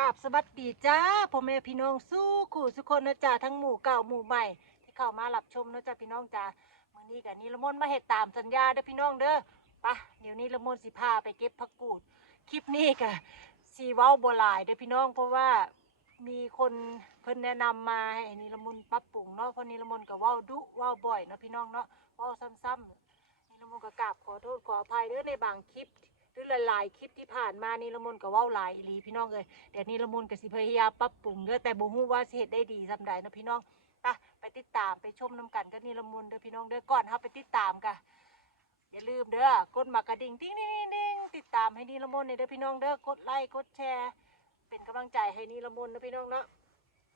ราบสวัสดีจ้าพ่อแม่พี่น้องสู้ขู่สุคนนะจ้าทั้งหมู่เก่าหมู่ใหม่ ที่เข้ามารับชมนะจ้าพี่น้องจ้ามื้อนี้กับนีละมนมาเฮ็ดตามสัญญาเด้อพี่น้องเด้อปะเดี๋ยวนี้ละมนสิพาไปเก็บผักกูด คลิปนี้กะสีว้าบ่หลายเด้อพี่น้องเพราะว่ามีคนเพิ่นแนะนำมาให้นิละมนปรับปรุงเนาะเพราะนิละมนก็เว้าดุว้าบ่อยเนาะพี่น้องเนาะว้าซ้ำๆนิละมนก็กราบขอโทษขออภัยเด้อในบางคลิป รือหลายๆคลิปที่ผ่านมานี่ละมุนก็เว้าหลายอีหลีพี่น้องเอ้ยเดี๋ยวนี้ละมุนก็สิพยายามปรับปรุงเด้อแต่บ่ฮู้ว่าสิเฮ็ดได้ดีซำใดนะพี่น้องไปไปติดตามไปชมนํกันกับนี่ละมุนเด้อพี่น้องเด้อก่อนเฮาไปติดตามกะอย่าลืมเด้อกดมากระดิ่งติ๊งติ๊งติ๊งติดตามให้นี่ละมุนเด้อพี่น้องเด้อกดไลค์กดแชร์ เป็นกำลังใจให้นี่ละมุนเด้อพี่น้องเนาะ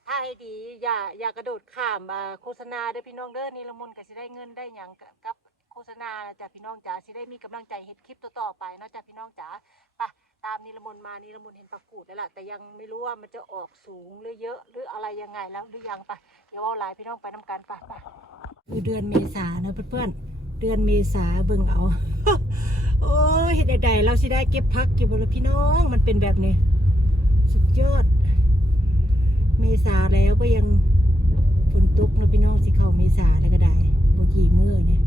ถ้าให้ดีอย่าอย่ากระโดดข้ามมาโฆษณาเด้อพี่น้องเด้อนี่ละมุนก็สิได้เงินได้หยังกับ โฆษณานะจ้ะพี่น้องจ๋าสิได้มีกำลังใจเฮ็ดคลิปต่อๆไปเนาะจ้ะพี่น้องจ๋าไปตามนิลมนต์มานิลมนต์เห็นปักกูดแล้วล่ะแต่ยังไม่รู้ว่ามันจะออกสูงหรือเยอะหรืออะไรยังไงแล้วหรือยังไปะเดี๋ยวเอาหลายพี่น้องไปน้ำกันไปไปอยู่เดือนเมษาเนอะเพื่อนๆเดือนเมษาเบิ่งเอา โอ้ยเห็ดใดๆเราสิได้เก็บพักอยู่บนพี่น้องมันเป็นแบบนี้ สุดยอด เมษาแล้วก็ยังฝนตกนะพี่น้องสิเข้าเมษาแล้วก็ได้บกี่มือเนี่ย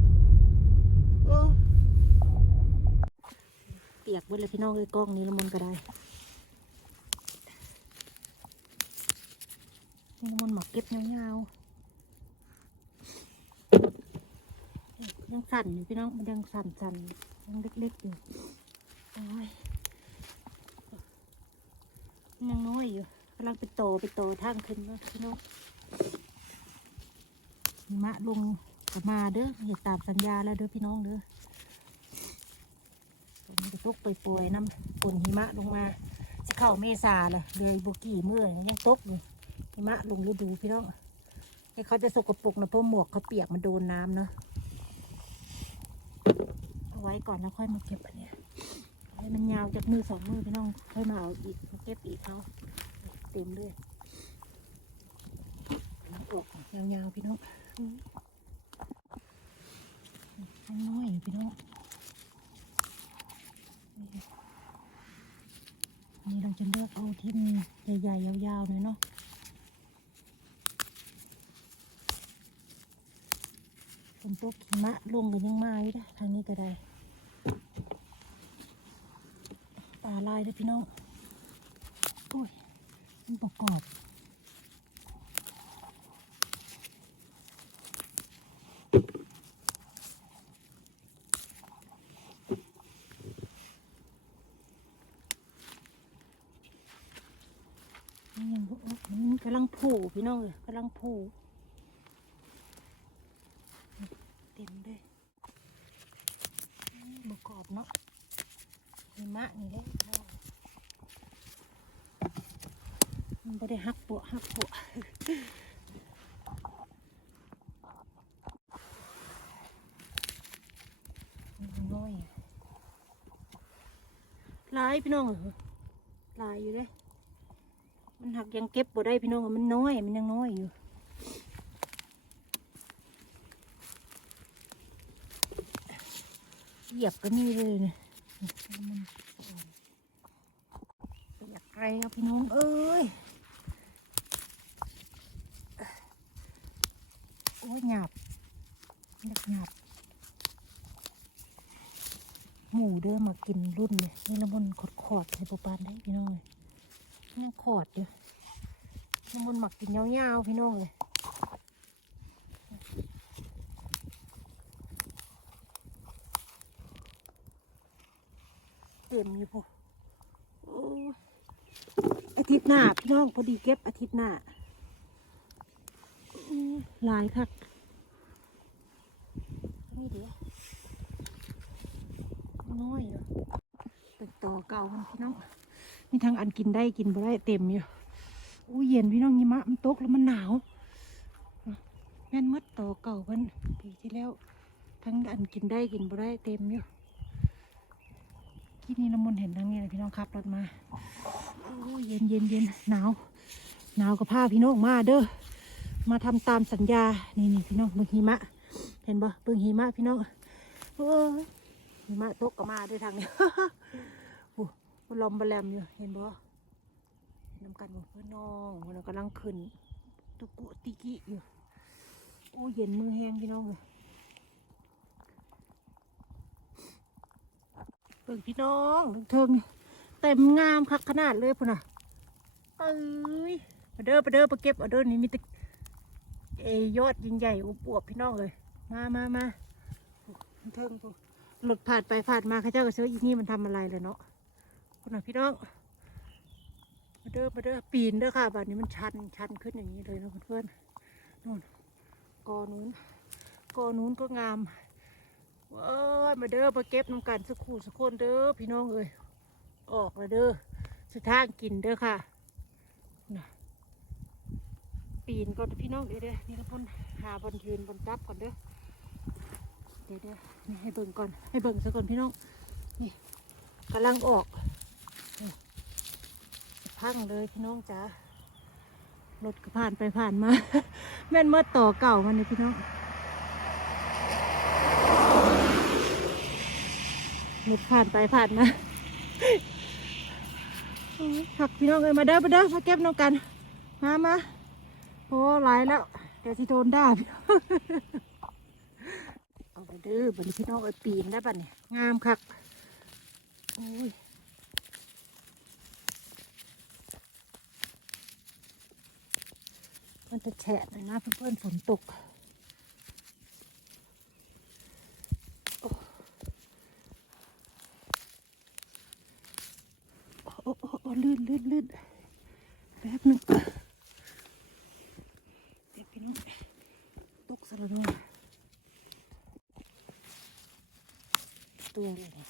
เปียกเบิดเลยพี่น้องเลยกล้องนี้ละมุนก็ได้นี่ละมุนหมักเก็บยาวๆยังสั่นอยู่พี่น้องมันยังสั่นสั่นยังเล็กๆอยู่โอ้ยมันยังน้อยอยู่กำลังไปโตไปโตทางขึ้นนะพี่น้องหิมะลง กับมาเด้ออย่าตามสัญญาแล้วเด้อพี่น้องเด้อมันจะตกไปป่วยๆน้ำฝนหิมะลงมาสิเข้าเมษาเลยเลยบุกี่เมื่อยังตกอยู่หิมะลงฤดูพี่น้องให้เขาจะสกปรกนะเพราะหมวกเขาเปียกมันโดนน้ำเนาะเอาไว้ก่อนแล้วค่อยมาเก็บอันเนี้ยให้มันยาวจากมือสองมือพี่น้องค่อยมาเอาอีกมาเก็บอีกเขาเต็มเลยออกยาวๆพี่น้องอืมยัง น้อยอยู่พี่น้องนี่เราจะเลือกเอาที่มีใหญ่ๆยาวๆหน่อยเนาะฝนตกหิมะลงกันยังมาอยู่นะทางนี้ก็ได้ตาลายเลยพี่น้องโอ้ยมันประกอบ มันยังบ่ออกมันกำลังโผล่พี่ น้องเลยกำลังโผล่เต็มเลยบกรอบเนาะหิมะนี่แหละมันไม่ได้หักปวหักปวน้อยลายพี่น้องเอ้ยหลายอยู่เลย หักยังเก็บบ่ได้พี่น้องมันน้อยมันยังน้อยอยู่เหยียบก็มีเลยเนี่ยมันอยากไรครับพี่น้องเอ้ยโอ้ยหยาบหยาบหยาบหมูเด้อมากินรุ่นเนี่ยนี่ละมันขอดขอดๆให้ปปานได้พี่น้องเลย ยังขอดอยู่น้ำมันหมักกินยาวๆพี่น้องเลยเต็มอยู่พอโอ้ยอาทิตย์หน้าพี่น้องพอดีเก็บอาทิตย์หน้าหลายคักนี่เดียวน้อยอยู่เป็นต่อเก่ามันพี่น้อง มีทั้งอันกินได้กินบ่ได้เต็มอยู่อู้เย็นพี่น้องหิมะมันตกแล้วมันหนาวแม่นหมดต่อเก่าเพิ่นปีที่แล้ว ทั้งอันกินได้กินบ่ได้เต็มอยู่ที่นี่น้ำมนต์เห็นทั้งนี้เลยพี่น้องขับรถมาโอ้ยเย็นเย็นเย็นหนาวหนาวกับผ้าพี่น้องมาเด้อมาทำตามสัญญา นี่นี่พี่น้องเบิ่งหิมะ เห็นบ่เบิ่งหิมะพี่น้องโอ้หิมะตกก็มาด้วยทางนี้ โอ้มันลมบแลมอยู่เห็นบ่น้ำกันบ่เพื่อนน้องมันกำลังขึ้นตุกุติกิอยู่ โอ้เย็นมือแห้งพี่น้องเลยเบิ่งพี่น้องเทิงเต็มงามคักขนาดเลยพุ่นน่ะเอ้ยมาเด้อมาเด้อมาเก็บเอาเด้อนี่มีแต่เอยอดยิ่งใหญ่อวบๆพี่น้องเลย มามามาเทิงพุ่หลุดผ่านไปผ่านมาข้าเจ้าก็ซื้ออีนี่มันทำอะไรเลยเนาะ พุ่นะพี่น้องมาเด้อมาเด้อปีนเด้อค่ะบัดนี้มันชันชันขึ้นอย่างนี้เลยนะเพื่อนๆนู่นกอนู้นกอนู้นก็งามเว้ยมาเด้อมาเก็บน้ำกันสักคู่สักคนเด้อพี่น้องเอ้ยออกแล้วเด้อสุดทางกินเด้อค่ะปีนก่อนพี่น้องเดี๋ยวเด้อนี่ละพ่นหาบนยืนบนจับก่อนเด้อเดี๋ยวเด้อนี่ให้เบิ่งก่อนให้เบิ่งซะก่อนพี่น้องนี่กำลังออก พังเลยพี่น้องจ๋ารถก็ผ่านไปผ่านมา แม่นเมื่อต่อเก่ามันนี่พี่น้องรถผ่านไปผ่านมาโอ้ยหักพี่น้องเลยมาเด้อมาเด้อมาเก็บน้องกัน มามาโอ้หลายแล้วเดี๋ยวสิโดนด่าพี่เอาไปเด้อบัดนี้พี่น้องเอาปีนได้บัดนี้งามคักโอ้ย มันจะแฉะหน่อยนะเพื่อนๆฝนตกโอ้โอ้โอ้ลื่นลื่นลื่นแป๊บหนึงเดี๋ยวพี่น้องตกสลัดเลยตัวเลยเนี่ย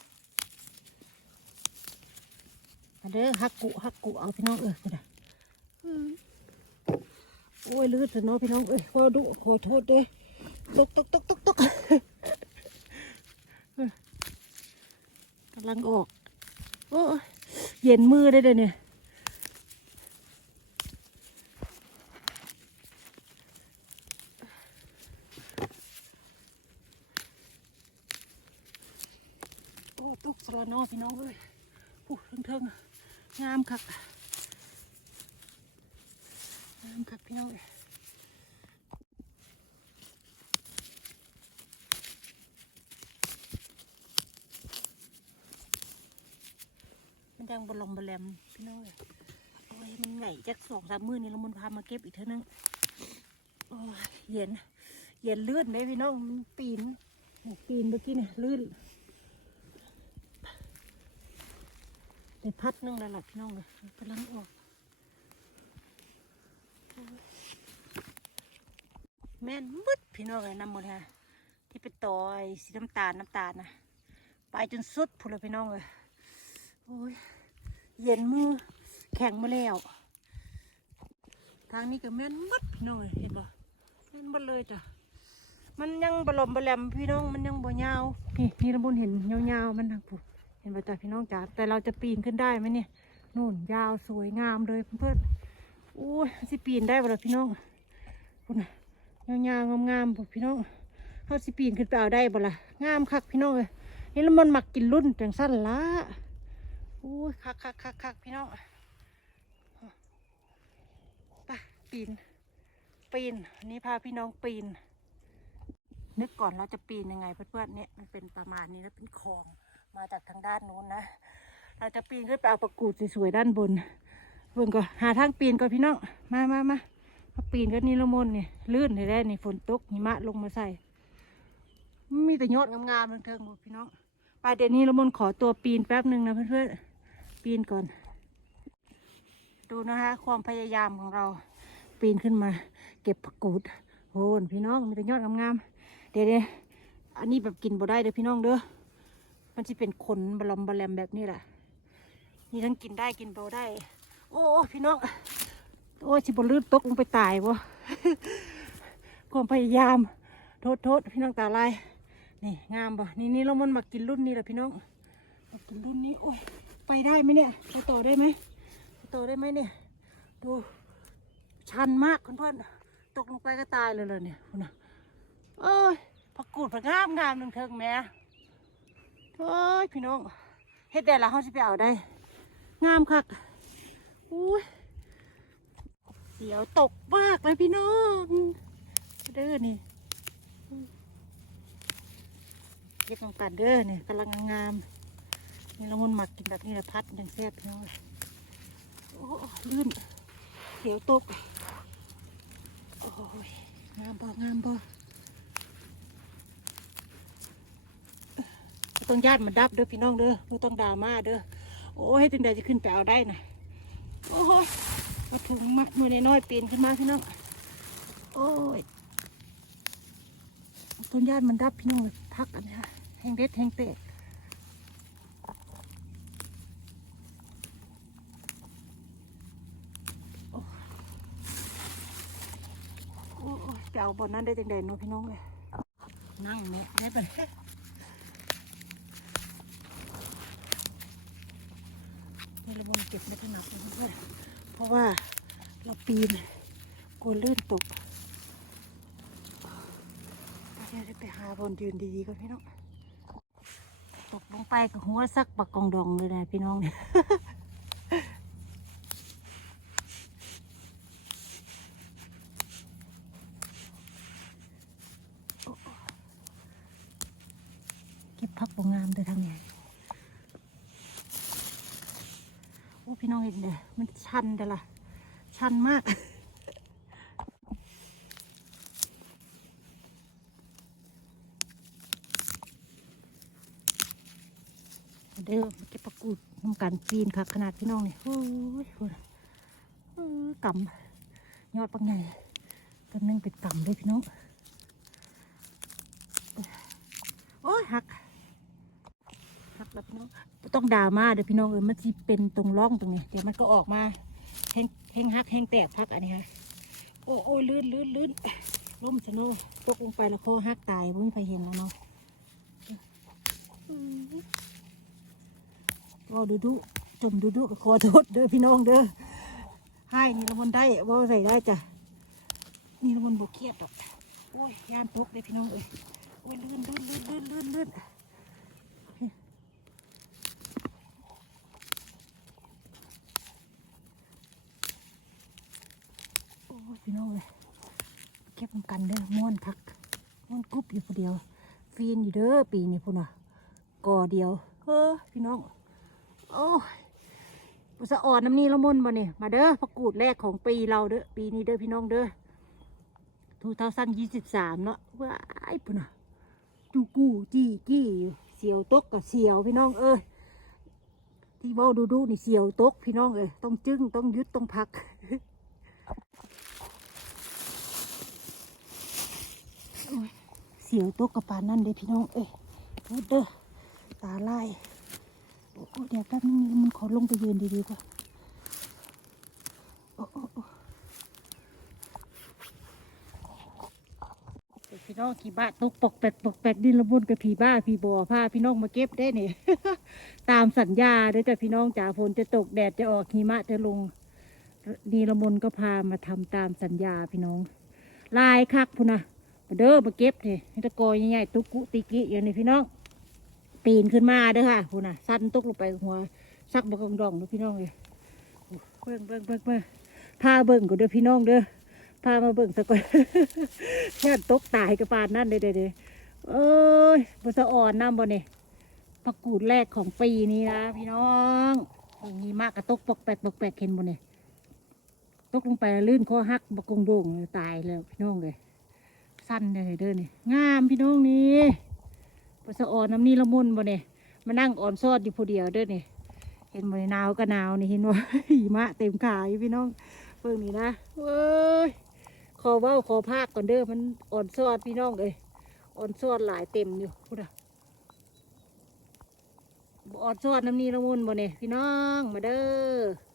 มาเด้อฮักกุฮักกุเอาพี่น้องเออไปนะอืม โอ้ยลืดเนาะพี่น้องเอ้ยขอดูขอโทษด้วยตกตกตกตกตกกำลังออกโอ้เย็นมือได้เลยเนี่ยโอ้ตกสละเนอพี่น้องเอ้ยผู้เทิงเทิงๆงามคัก น้ำครับพี่น้องมันยังบลมบแลมพี่น้องโอ้ยมันใหญ่จักสองสามมือนี่แล้วมันพามาเก็บอีกเท่านึงโอ้ยเย็น เย็นลื่นเลยพี่น้องมันปีนปีนเมื่อกี้เนี่ยลื่นได้พัดนึงแล้วล่ะพี่น้องเลยกำลังออก แม่นมืดพี่น้องเลยน้ำหมดฮะที่เป็นตอยสีน้ำตาลน้ำตาลนะไปจนสุดพูดเลยพี่น้องเลยโอ้ยเย็นมือแข็งมาแล้ว ทางนี้ก็แม่นมืดพี่น้องเลยเห็นปะแม่นหมดเลยจ้ะมันยังบลมบแลมพี่น้องมันยังบ่ยาวนี่นี่ละมุนเห็นยาวๆมันทางปุ๊เห็นปะจ้ะพี่น้องจ๋าแต่เราจะปีนขึ้นได้ไหมเนี่ยนู่นยาวสวยงามเลยเพื่อนๆโอ้ยสิปีนได้ปะล่ะพี่น้องคุณน่ะ งามๆงามๆพี่น้องเขาสิปีนขึ้นไปเอาได้บ่ล่ะงามคักพี่น้องเลยนี่ละมันมักกินรุ่นจังสั้นละโอ้ยคักคักคักคักพี่น้องไปปีน ปีนอันนี้พาพี่น้องปีน นึกก่อนเราจะปีนยังไงเพื่อนๆเนี่ยมันเป็นประมาณนี้แล้วเป็นคลองมาจากทางด้านโน้นนะเราจะปีนขึ้นไปเอาประกูดสวยๆด้านบนเบิ่งก่อนหาทางปีนก่อนพี่น้องมามามา มาปีนก็นี่ละมนเนี่ยลื่นได้นี่ฝนตกหิมะลงมาใส่ มีแต่ยอดงามๆเทิงหมดพี่น้องไปเดี๋ยวนี้ละมนขอตัวปีนแป๊บหนึ่งนะเพื่อนๆปีนก่อน ดูนะคะความพยายามของเราปีนขึ้นมา เก็บผักกูดโหนพี่น้องมีแต่ยอดงามๆเดี๋ยวเดี๋ยอันนี้แบบกินบ่ได้เด้อพี่น้องเด้อมันจะเป็นขนบลอมบลแลมแบบนี้แหละนี่ทั้งกินได้กินบ่ได้ โอ้พี่น้อง โอ้ยสิบลื่นตกลงไปตายวะความพยายาม โทษโทษพี่น้องตาลายนี่งามปะนี่นี่เรามันมากินรุ่นนี้แหละพี่น้องมากินรุ่นนี้โอ้ยไปได้ไหมเนี่ยไปต่อได้ไหมไปต่อได้ไหมเนี่ยดูชันมากเพื่อนๆตกลงไปก็ตายเลยเลยเนี่ยคุณนะเอ้ยผักกูดผักงามงามหนึ่งเทิงแหม่โอ้ยพี่น้องเฮ็ดแต่ละเขาสิไปเอาได้ งามคักอุ้ย เสียวตกมากเลยพี่น้องเด้อนี่เก็บน้ำกันเด้อนี่กำลังงามนี่ละมุนหมักกินแบบนี้แหละพัดอย่างแซ่บพี่น้องโอ้ลื่นเสียวตกโอ้ยงามบ่งามบ่ต้องญาติมาดับเด้อพี่น้องเด้อดูต้องดามาเด้อโอ้ยถึงใดจะขึ้นไปเอาได้นะโอ้ย มาถุงมัดมือน้อยๆปีนขึ้นมาพี่น้อง โอ้ย ต้นญาติมันดับพี่น้องเลยพักอันนี้ค่ะแห้งเด็ดแห้งเตะโอ้โอ้ยจะเอาบอนนั้นได้จังใดเนาะพี่น้องเลย นั่งเนี่ยได้ไปเลยนี่ละมันเก็บไม่ถนัดเลยเพื่อน เพราะว่าเราปีนกลัวลื่นตกเราจะไปหาบนยืนดีๆก่อนพี่น้อง ตกลงไปกับหัวซักปักกองดองเลยนะพี่น้องเนี่ย เก็บพักบงงามเด้อทางนี้โอ้พี่น้องเห็นเด้อมัน ชันเดล่ะ ชันมาก เด้อมเก็บประกูดน้ำกันปีนค่ะ ขนาดพี่น้องนี่โอ้ยโอ้ยเออกำยอดปังไงต้นหนึงเป็นกำเลยพี่น้อง โอ้ยหัก แล้วพี่น้องต้องด่ามาเดี๋ยวพี่น้องเออมันจะเป็นตรงร่องตรงนี้เดี๋ยวมันก็ออกมาแห้งแห้งหักแห้งแตกพักอันนี้ค่ะโอ้โอ้ยลื่นลื่นลื่นล่มชะโนตกลงไปแล้วคอหักตายไม่มีใครเห็นแล้วเนาะก็ดูดูจมดูดูขอโทษเด้อพี่น้องเด้อให้นี่ละมันได้ว่าใส่ได้จ้ะนี่ละมันบกเครียดดอกโอ้ยยานตกเลยพี่น้องเอ้ยโอ้ยลื่นลื่นลื่นลื่นลื่นลื่น ยพี่น้องเอ้ยเก็บกันเด้อม้วนคักม้วนกรุ๊บอยู่คนเดียว ฟีนอยู่เด้อปีนี้พุ่นอะก่อเดียวเออพี่น้อง โอ้ยบุษอ่อนน้ำนี้ละมุนบ่เนี่ยมาเด้อประกูดแรกของปีเราเด้อปีนี้เด้อพี่น้องเด้อทูเท่าสั้นยี่สิบสามเนาะว้ายปุ่นน่ะจูกูจี้จี้อยู่เสียวตกกับเสียวพี่น้องเอ้ยที่ว้าดูดูนี่เสียวตกพี่น้องเอ้ยต้องจึ้งต้องยึดต้องพัก โอ้ย เสียวตกกับปานนั่นเด้พี่น้อง เอ้ยพูดเด้อตาลายโอ้โอเดี๋ยวแป๊บนึงมันขอลงไปยืนดีๆก่อนโอ้โอ้พี่น้องขี่บ้าตกปกแปดปกแปดดินละมุนกับผีบ้าผีบ่อพาพี่น้องมาเก็บได้เนี่ยตามสัญญาเด้อจ้ะพี่น้องจ๋าฝนจะตกแดดจะออกหิมะจะลงดีละมุนก็พามาทำตามสัญญาพี่น้องลายคักพุ่นนะ มาเด้อมาเก็บเนี่ยให้ตะกอยใหญ่ๆตุกกุติกิอย่างนี้พี่น้องปีนขึ้นมาเด้อค่ะพูน่ะสั้นตกลงไปหัวซักบกองดองเด้อพี่น้องเลยเบิ่งเบิ่งเบิ่งเบิ่งพาเบิ่งก็เด้อพี่น้องเด้อพามาเบิ่งสักก่อนแค่ตกตายกับปานนั่นเด้อเด้อเด้อเอ้ยบสะอ่อนน้ำบ่เนี่ยประกูดแรกของปีนี้นะพี่น้องตรงนี้มากกระตกปกแปกปกแปกเห็นบ่เนี่ยตกลงไปลื่นคอหักบกองโด่งตายแล้วพี่น้องเลย สั้นเลยเด้อนี่งามพี่น้องนี่ปสะอ่อนน้ำนี่ละมุนบ่เนี่ยมานั่งอ่อนซอดอยู่ผู้เดียวเด้อเนี่ยเห็นบ่เนี่ยหนาวก็หนาวนี่เห็นว่าหิมะเต็มขาอยู่พี่น้องเพิ่งนี่นะเว้ยขอเว้าขอภาคก่อนเด้อมันอ่อนซอดพี่น้องเอ้ยอ่อนซอดหลายเต็มอยู่พูดอะอ่อนซอดน้ำนี่ละมุนบ่เนี่ยพี่น้องมาเด้อ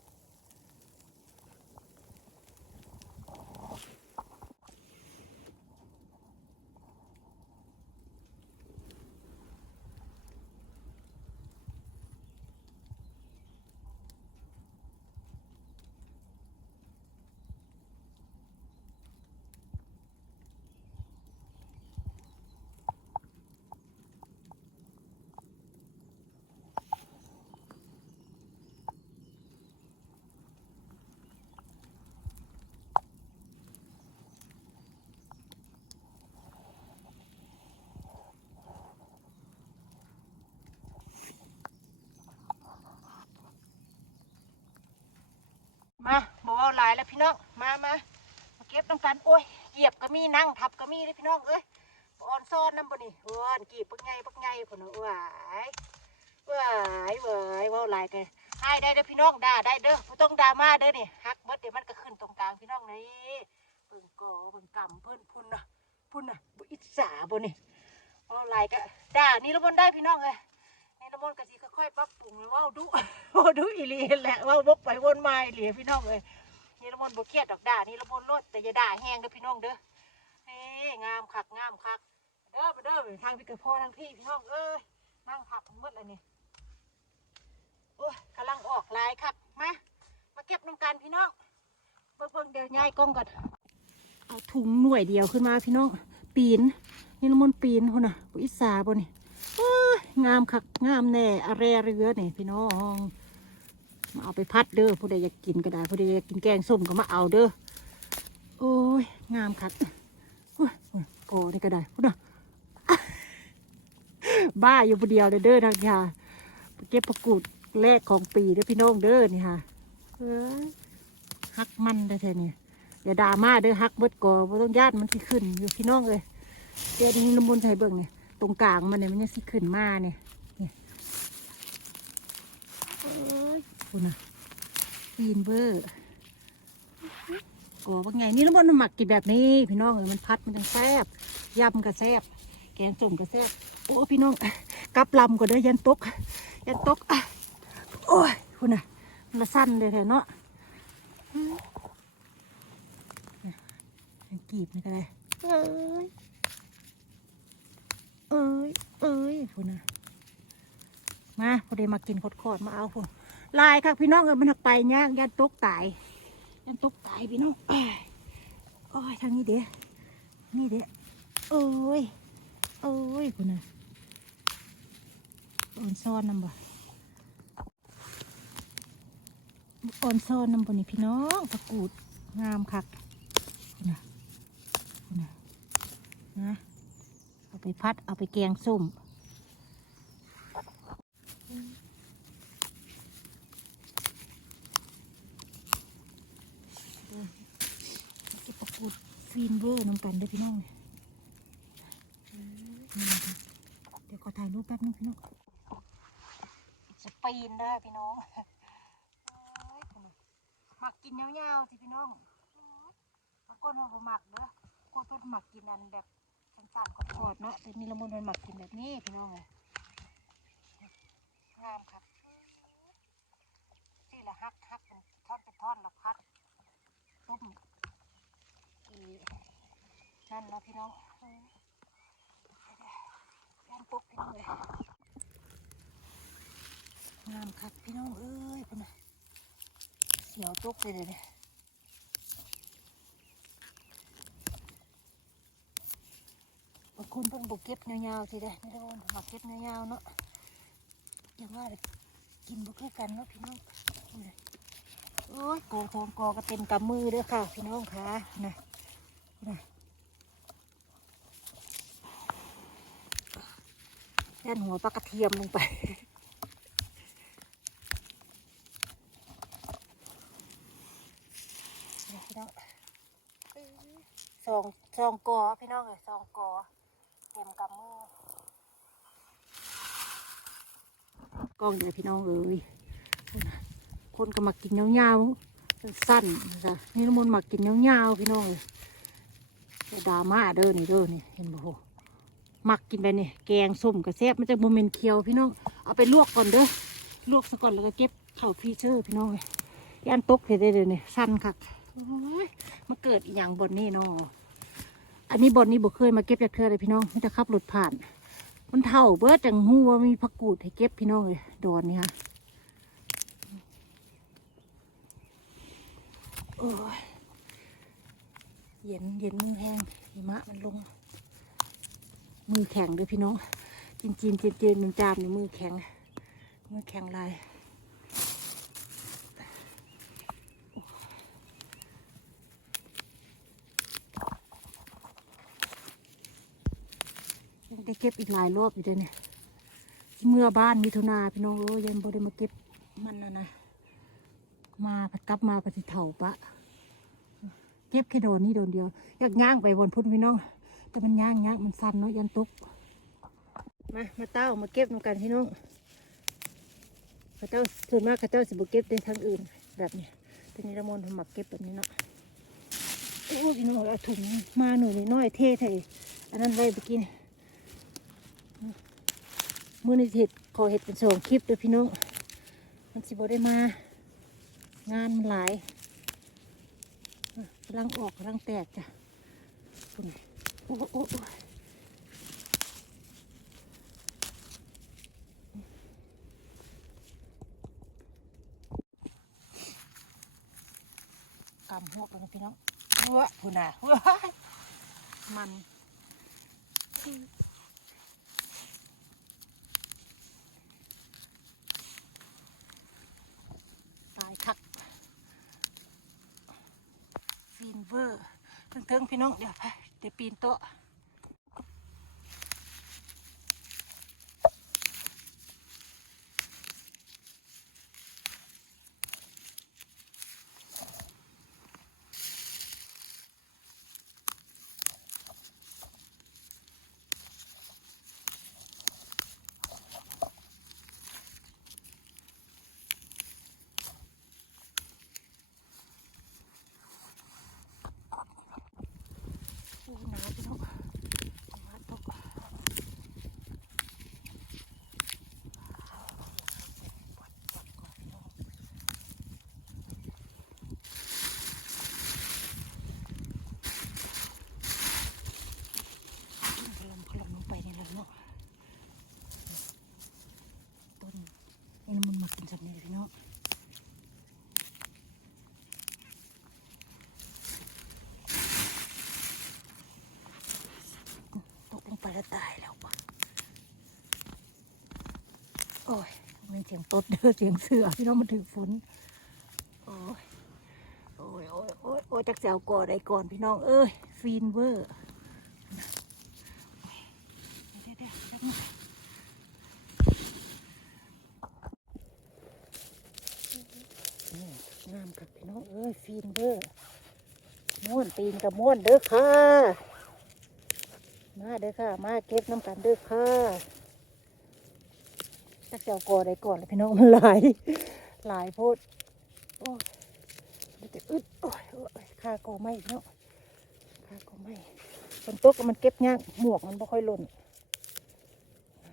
าวลายแล้วพี่น้องมามามาเก็บน้ำกันโอ้ยเหยียบก็มีนั่งทับก็มีเลยพี่น้องเอ้ยอ่อนซ่อนน้ำบ่นี่อ่อนกีบปักไงปักไงคนน่ะว้ายว้ายว้ายว้าหลายแต่ให้ได้เด้อพี่น้องด่าได้เด้อบ่ต้องด่ามาเด้อนี่ฮักเบิดเดี๋ยวมันก็ขึ้นตรงกลางพี่น้องนี่เบิ่งกอเบิ่งกำเพิ่นพุ่นน่ะพุ่นน่ะบ่อิจฉาบ่นี่ว้าหลายก็ด่านี่ละบนได้พี่น้องเอ้ยในละมนต์กะสิค่อยๆปรับปรุงว่าดุว่าดุอีหลีแหละว่าบกไปวนมาอีหลีพี่น้องเลย นี่ละมนบ่เครียดดอกด่านี่ละมนต์ลดแต่อย่าด่าแห้งเด้อพี่น้องเด้อนี่งามคักงามคักเด้อไปเด้อทางพี่กระพ่อทางพี่พี่น้องเอ้ยนั่งผับมันมืดเลยนี่โอ้ยกำลังออกลายครับมามาเก็บน้ำกันพี่น้องเบิ่งเบิ่งเดี๋ยวย้ายกล้องก่อนเอาถุงหน่วยเดียวขึ้นมาพี่น้องปีนนี่ละมนปีนคนน่ะบ่อิสาบนี่งามคักงามแน่อะแรเรือนี่พี่น้อง มาเอาไปพัดเด้อผู้ใดอยากกินก็ได้ผู้ใดอยากกินแกงส้มก็มาเอาเด้อโอ้ยงามคักอุ้ยอุ้ยโกนี่ก็ได้พุ่นะบ้าอยู่ผู้เดียวเลยเด้อทางนี้ค่ะเก็บประกูดแรกของปีเด้อพี่น้องเด้อนี่ค่ะฮักมันได้แท้นี่อย่าด่ามาเด้อฮักเบิดก่อบ่ต้องญาติมันสิขึ้นอยู่พี่น้องเลยเดี๋ยวนี้น้ำมันต์ไทยเบิ่งเนี่ยตรงกลางมันเนี่ยมันยังสิขึ้นมาเนี่ยเอ้ย คุณนะปีนเบอร์ก่อว่าไงนี่แล้วมันหมักกินแบบนี้ พี่น้องเอ้ยมันพัดมันจังแซบยำก็แซบแกงส้มก็แซบโอ้พี่น้องกับลำก็เด้ยันตก ยันตกโอ้ยคุณนะมันสั้นเลยแถวเนาะกีบนี่ก็ได้เอ้ยเอ้ยเอ้ยพุ่นะมาพอดีมากินขดขอดมาเอาพุ่น ลายค่ะพี่น้องเอ้ยมันหักไปย่างยันตกตายยันตกตายพี่น้องอ้ายโอ้ยทางนี้เด้นี่เด้เอ้ยเอ้ยพุ่นนะอ่อนซ่อนนำบ่อ่อนซ่อนนำบ่นี่พี่น้องตะกรูดงามคักพุ่นนะพุ่นนะนะเอาไปพัดเอาไปแกงส้มเก็บประกูด ฟีนเวอร์น้ำกันด้พี่น้องเดี๋ยวขอถ่ายรูปแป๊บนึงพี่น้องจะปีนได้พี่น้องหมักกินยาวๆสิพี่น้องบางคนเขาบ่หมักเด้อคนเพิ่นหมักกินอันแบบสั้นๆก็ทอดเนาะแต่นี่ละมุนมันหมักกินแบบนี้พี่น้องเลยงามครับที่ละฮักฮักเป็นท่อนเป็นท่อนละพัดต้มีนั่นนะพี่น้องแป้นปุ๊บพี่น้องเลยงามครับพี่น้องเอ้ยพุ่นน่ะเสียวตกเลยเดี๋ยบางคนเพิ่นบกเก็บยาวๆสิได้ไม่ได้ว่าหมักเก็บยาวๆเนาะย่างว่าเลยกินบ่คือกันเนาะพี่น้องเลยโอ้ยโกทองกอก็เต็มกำมือเด้อค่ะ พี่น้องค่ะนะนะ ด้านหัวปลากระเทียมลงไป พี่น้องสองสองกอพี่น้องเลยสองกอเต็มกำมือกล้องเดี๋ยพี่น้องเอ้ยคนก็มากินยาวๆสั้นนะนี่น้ำมันต์มากินยาวๆพี่น้องเลย ดาม่าเด้อนี่เด้อนี่เห็นบ่โหมักกินไปนี่แกงส้มกระแซบมันจะโมเมนเคียวพี่น้องเอาไปลวกก่อนเด้อลวกซะก่อนแล้วก็เก็บเข่าฟีเชอร์พี่น้องเลยย่านตกเดได้เดี๋ยวนี้สั้นค่ะมาเกิดอีหยังบนนี่เนาะอันนี้บนนี้บ่เคยมาเก็บจากเธอเลยพี่น้องไมแต่จะขับรถผ่าน มันเท่าเบิดจังหูว่ามีผักกูดให้เก็บพี่น้องเลยดอนนี่ค่ะโอ้ย เย็นเย็นมือแห้งหิมะมันลง มือแข็งด้วยพี่น้องจีนจีนเจนเจนมันจามในมือแข็ง มือแข็งลายยังได้เก็บอีกหลายรอบอยู่เด้อเนี่ยเมื่อบ้านมิถุนาพี่น้องเอ้ยยังบ่ได้มาเก็บมันนะนะ มาพัดกลับมาปฏิเถาปะ เก็บแค่โดนนี่โดนเดียว อยากย่างไปบนพุ่นพี่น้อง แต่มันย่างย่างมันสั้นเนาะยันตก มา มาเต้ามาเก็บนกันพี่น้องข้าเจ้าส่วนมากข้าเจ้าสิบเก็บในทางอื่นแบบนี้ต่นี่ละมนต์หมักเก็บแบบนี้เนาะโอ้พี่น้องเอาถุงมาหน่อยน้อยเท่เท่อันนั้นไว้ไปกินมื้อนี้เห็ดขอเห็ดเป็นสองคลิปเด้วยพี่น้อง มันสิบ่ได้มา งานมันหลาย ลังออกกำลังแตกจ้ะคุณโอ้โอ้โอ้กำหัวกันพี่น้องหัวพุ่นน่ะหัวมันตายคัก ฟีนเวอร์ เทิงพี่น้องเดี๋ยวไปเดี๋ยวปีนโต๊ะอู้หนาวพี่น้องมาโต๊ะพลมพลมลงไปนี่แหละเนาะต้นนี่มันมากินสับนี่พี่น้อง ตกลงไป แล้วตายแล้ววะโอ้ยมันเสียงตดเด้อเสียงเสือพี่น้องมันถือฝนโอ้ยโอ้ยโอ้ยโอ้ยโอ้ยจักเสียวก่อได้ก่อนพี่น้องเอ้ยฟีนเวอร์งามกับพี่น้องเอ้ยฟีนเวอร์ม้วนตีนกับม้วนเด้อค่ะ มาเด้อค่ะ มาเก็บน้ำกันเด้อค่ะจักเจ้ากอได้ก่อนเลยพี่น้องมันหลายหลายโพดโอ้ยจะอึดโอ้ยค่ากอไม่เนาะค่ากอไม่ฝนตกมันเก็บยากหมวกมันไม่ค่อยหล่นอ่า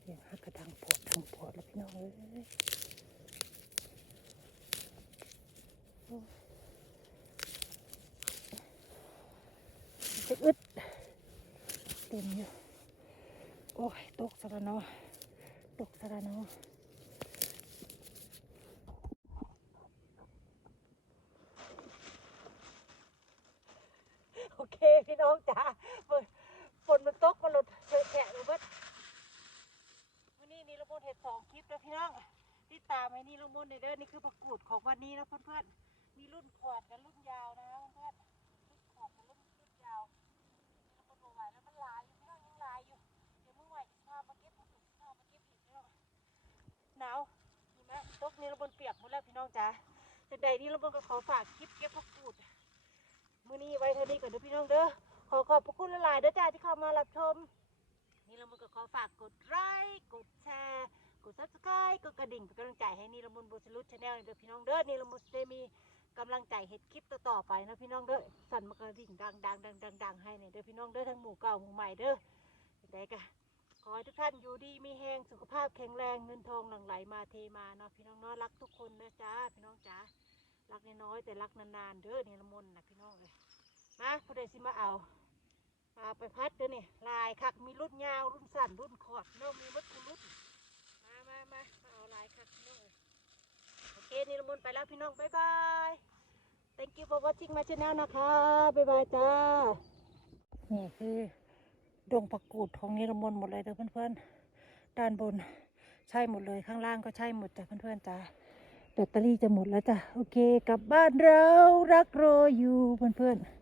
เสียงฮักกระดังปวดดังปวดแล้วพี่น้องเอ้ยโอ้ยจะอึด เต็มอยู่ โอ้ย ตกสะระเนอตกสะระเนอโอเค พี่น้องจ๋าฝนมันตกมันหลุดเฉยแฉะเลยเบิดวันนี้นี่ละมุนเห็ดสองคลิปแล้วพี่น้องติดตามไอ้นี่ละมุนในเด้อนี่คือประกูดของวันนี้นะเพื่อนๆมีรุ่นขอดกับรุ่น หนาวนี่ไหมตกนี่เราบนเปียกหมดแล้วพี่น้องจ๋าแต่ใดนี้เราบนก็ขอฝากคลิปเก็บผักกูดมื้อนี้ไว้เท่านี้ก่อนเด้อพี่น้องเด้อขอขอบพระคุณหลายๆเด้อจ้าที่เข้ามารับชม นี่เราบนก็ขอฝากกดไลค์กดแชร์กดซับสไครต์กดกระดิ่งเป็นกำลังใจให้นี่ละมุนบุษรุตชาแนลเด้อพี่น้องเด้อนี่ละมุนจะมีกำลังใจเห็ดคลิปต่อๆไปนะพี่น้องเด้อสั่นมากระดิ่งดังดังดังดังดังให้เนี่ยเด้อพี่น้องเด้อทั้งหมู่เก่าหมู่ใหม่เด้อเป็นไงกะข อให้ทุกท่านอยู่ดีมีแห้งสุขภาพแข็งแรงเงินทองหลั่งไหลมาเทมาเนาะพี่น้องเนาะรักทุกคนนะจ้าพี่น้องจ้ารักน้อยแต่รักนานๆเด้อเนี่ยละมนนะพี่น้องเลยมาผู้ใดสิมาเอาเอาไปพัดเด้อเนี่ยลายคักมีรุ่นยาวรุ่นสั้นรุ่นขอดเนาะมีมัดทุกรุ่นมามามามาเอาลายคักพี่น้องเลยโอเคนี่ละมุนไปแล้วพี่น้องบ๊ายบาย thank you for watching my channel นะคะบ๊ายบายจ้านี่คือ ดงประกูดของนิรมนหมดเลยเด้อเพื่อนๆ ด้านบนใช่หมดเลยข้างล่างก็ใช่หมดจ้ะเพื่อนๆจ้ะแบตเตอรี่จะหมดแล้วจ้ะโอเคกลับบ้านเรารักรออยู่เพื่อนๆ